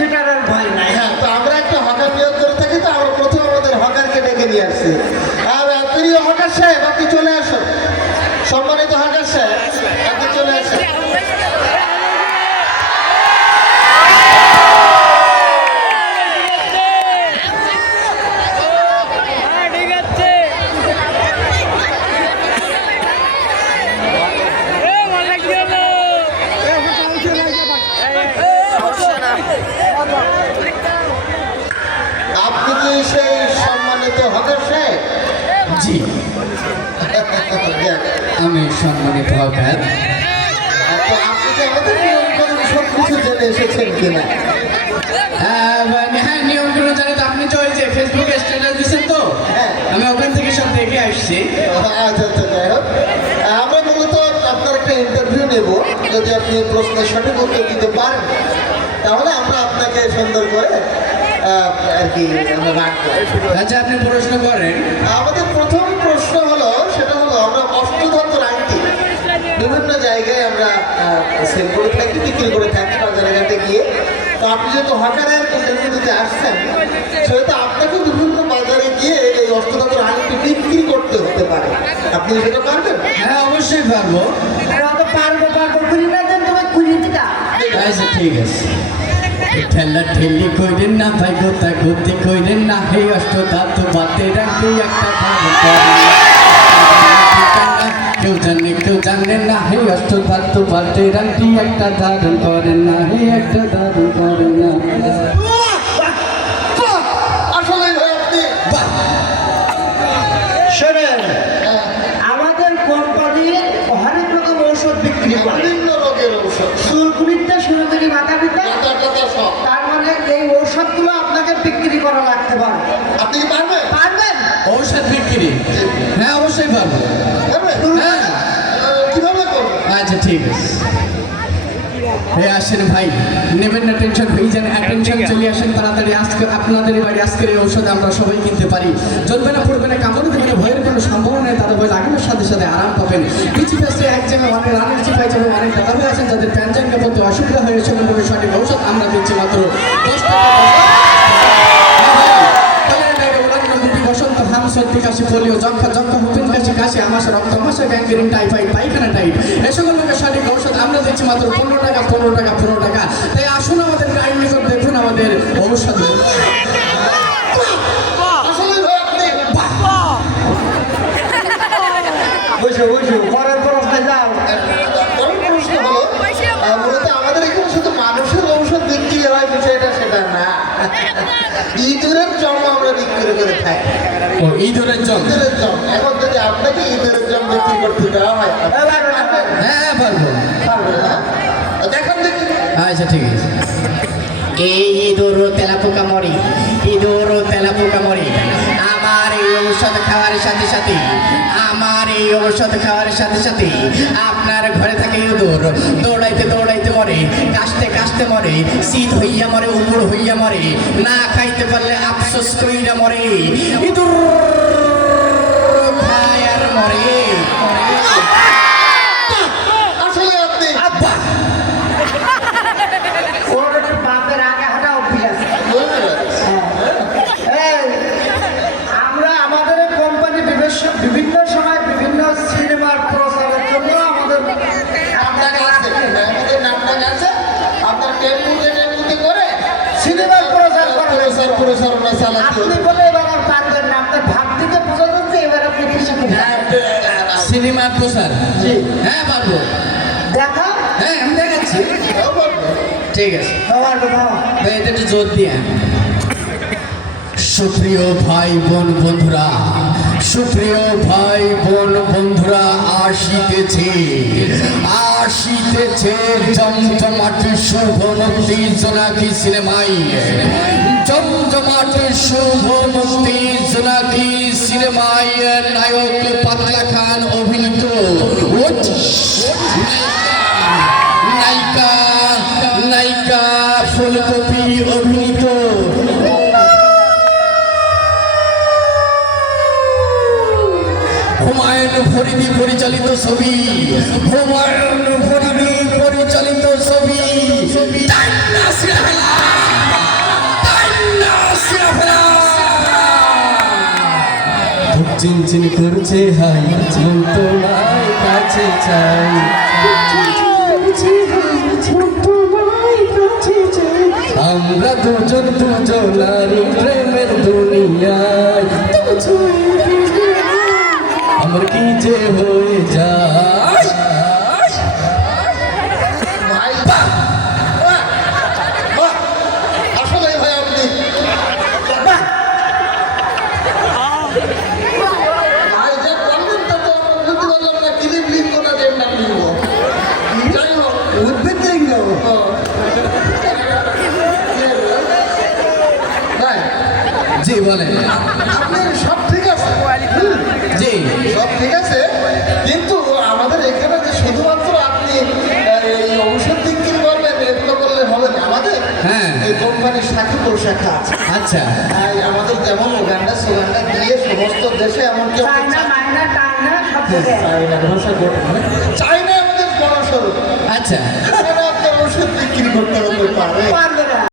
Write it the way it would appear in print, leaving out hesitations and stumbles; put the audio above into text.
সেটার আর ভয় নাই। হ্যাঁ, তো আমরা একটা হকার নিয়োগ করে থাকি, তো আমরা প্রথম আমাদের হকারকে ডেকে নিয়ে আসছি। আর প্রিয় হকার সাহেব, আপনি চলে আসুন। সম্মানিত হকার সাহেব, আপনি চলে আসুন। আপনি কি সেই সম্মানিত হকার সাহেব? জি, আমি সম্মানিত হকার। তো আপনি কি আমাদের নিয়মকানুন সব কিছু জেনে এসেছেন কিনা? হ্যাঁ, নিয়মগুলো জানি তো। আপনি তো ওই যে ফেসবুকে স্ট্যাটাস দিচ্ছেন তো, হ্যাঁ। আমি ওখান থেকে সব দেখে আসছি। আচ্ছা আচ্ছা, যাই হোক, আমরা মূলত আপনার একটা ইন্টারভিউ নেব। যদি আপনি প্রশ্নের সঠিক উত্তর দিতে পারেন, তাহলে আমরা আপনাকে সুন্দর করে আর কি আমরা রাখবো। আচ্ছা, আপনি প্রশ্ন করেন। আমাদের প্রথম প্রশ্ন হলো, সেটা হলো আমরা অষ্টধাতুর আংটি বিভিন্ন জায়গায় আমরা সেল করে থাকি, বিক্রি করে থাকি বাজারে ঘাটে গিয়ে। তো আপনি যেহেতু হকারের ইন্টারভিউ দিতে আসছেন, সেহেতু আপনাকে বিভিন্ন বাজারে গিয়ে এই অষ্টধাতুর আংটি বিক্রি করতে হতে পারে। আপনি সেটা পারবেন? হ্যাঁ, অবশ্যই পারবো। পারবো কুড়ি না দেন, তোমার কুড়ি দিতা। আচ্ছা, ঠিক আছে। ঠেলা ঠেলি কইলেন না ভাই, গোতা গতি কইলেন না, হে অষ্টধাতু বাতে রাখতে একটা কেউ জানে না, হে অষ্টধাতু বাতে রাখতে একটা ধারণ করেন না, হে একটা ধারণ করেন না। আসলেই ভাই আপনি শোনেন, আমাদের কোম্পানির হরেক রকম ঔষধ বিক্রি করে। বিভিন্ন রোগের ঔষধ, চুলকুনিটা শুরু করি মাথা পিতা, টাকা টাকা সব। তার মানে এই ঔষধগুলো আপনাকে বিক্রি করা লাগতে পারে। আপনি কি পারবেন? পারবেন? ঔষধ বিক্রি? হ্যাঁ, অবশ্যই পারবো। পারবেন? হ্যাঁ। কিভাবে করবেন? আচ্ছা, ঠিক আছে। আসেন ভাই, নেবেন না টেনশন, হয়ে যান অ্যাটেনশন, চলে আসেন তাড়াতাড়ি। আজকে আপনাদের বাড়ি আজকের এই ঔষধ আমরা সবাই কিনতে পারি। জ্বলবে না, পড়বে না, কামড় দেবে না, ভয়ের কোনো সম্ভাবনা নেই। তাদের বই লাগানোর সাথে সাথে আরাম পাবেন। পিছি পেছে এক জায়গায় অনেক রানের চিপাই যাবে, অনেক টাকা হয়ে আছেন যাদের প্যানজানকে বলতে অসুবিধা হয়েছে, কোনো সঠিক ঔষধ আমরা দিচ্ছি মাত্র 10 টাকা। বসন্ত, হাম, সর্দি, কাশি, পোলিও, যক্ষা, হুপিন কাশি, কাশি, আমাশা, রক্ত আমাশা, গ্যাংগ্রিন, টাইফয়েড, পায়খানা টাইপ, এ সকল রোগের সঠিক ঔষধ আমরা দিচ্ছি মাত্র 15 টাকা, 15 টাকা, 15 টাকা। তাই আসুন আমাদের গাইড নিকট, দেখুন আমাদের ঔষধ। আসলেই ভাই আপনি বুঝো বুঝো, পরের প্রশ্নে যাও। আমার প্রশ্ন হলো, মূলত আমাদের এখানে শুধু মানুষের ঔষধ বিক্রি হয় বিষয়টা সেটা না, ইঁদুরের জম আমরা বিক্রি করে থাকি। ও, ইঁদুরের জল? ইঁদুরের জম। এখন যদি আপনাকে ইঁদুরের জম বিক্রি করতে দেওয়া হয়, হ্যাঁ, পারবো। পারবেন না? দেখেন দেখি। আচ্ছা, ঠিক আছে। এই ইঁদুর তেলাপোকা মরি, ইঁদুর তেলাপোকা মরি, আমার এই ঔষধ খাওয়ার সাথে সাথে, আমার এই ঔষধ খাওয়ার সাথে সাথে আপনার ঘরে থাকে ইঁদুর দৌড়াইতে দৌড়াইতে মরে, কাশতে কাশতে মরে, শীত হইয়া মরে, উমর হইয়া মরে, না খাইতে পারলে আফসোস কইরা মরে, ইঁদুর খায় আর মরে। আসলে আপনি ওর একটু বাপের আগে হাঁটা অভ্যাস আছে। এই, আমরা আমাদের কোম্পানি বিভিন্ন সময় বিভিন্ন সিনেমার প্রচারের জন্য আমাদের আপনার আছে, আমাদের নামটা আছে, আপনার টেম্পুতে করে সিনেমার প্রচার করা হয়েছে। প্রচারণা চালাতে আপনি বলে এবার আর পারবেন না, আপনার ভাব দিতে বোঝা যাচ্ছে এবার আপনি কিছু সিনেমার প্রচার? জি। হ্যাঁ, পারবো। দেখা। হ্যাঁ, আমি দেখাচ্ছি। ঠিক আছে, বাবার বাবা ভাই এটা একটু জোর দিয়ে। সুপ্রিয় ভাই বোন বন্ধুরা, সুপ্রিয় ভাই বোন বন্ধুরা, আসিতেছে আসিতেছে জমজমাটি শুভ মুক্তি জোনাকি সিনেমাই, জমজমাটি শুভ মুক্তি জোনাকি সিনেমায় নায়ক পাতলা খান অভিনীত, নায়িকা নায়িকা ফুলকপি অভিনীত, হুমায়ুন ফরিদি পরিচালিত ছবি, হুমায়ুন ফরিদি পরিচালিত ছবি চিনচিন করছে হাই মন তোমায় কাছে চাই আমরা দুজন দুজনার প্রেমের দুনিয়ায় আমার কি যে হয়ে যায় ভাই বাহ! বাহ! বাহ! আসলেই ভাই আপনি বাহ! ভাই যা বললেন তা তো আমরা বুঝতে পারলাম না ক্লিপ লিঙ্গ না যে নাম লিঙ্গ যাই হোক উদ্ভিদ লিঙ্গ ভাই জি বলেন আপনি সব ঠিক আছে জি সব ঠিক আছে কিন্তু আমাদের এখানে যে শুধুমাত্র আপনি এই ঔষধ বিক্রি করবেন এগুলো করলে হবে না আমাদের হ্যাঁ। এই কোম্পানির শাখা প্রশাখা আছে আচ্ছা তাই আমাদের যেমন ওগান্ডা সুগান্ডা দিয়ে সমস্ত দেশে এমনকি চায়না মাইনা টাইনা সব থেকে চাইনা আমাদের বড় স্বরূপ আচ্ছা আপনার ওষুধ বিক্রি করতে হতে পারে পারবে